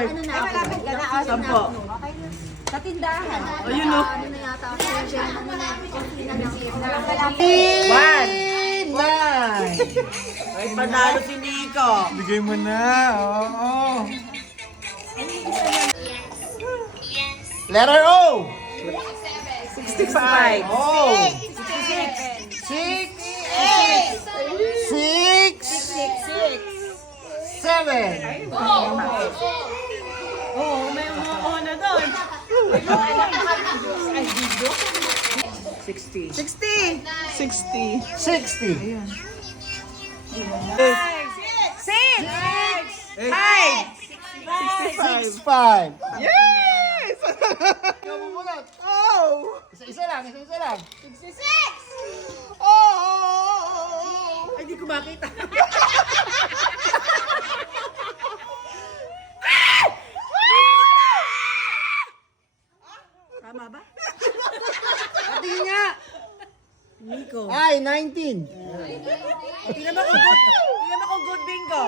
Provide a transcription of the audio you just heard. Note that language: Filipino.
Report. Ano na ako? 10. Sa tindahan. Ayun o. Ano na yata ako? One. Nine. Ay, panalo si Nico. Bigay mo na. Oo. Letter O. 65. O. 66. 7. Oo, may umuho na doon. 60. 60. 60. 65. Yes! Bubulot. Oh! Isa-isa lang. 66! Oh! Ay, di ko makita. Tama ba? Patingin nga. Nico. Ay, 19. Tingnan mo kung good bingo.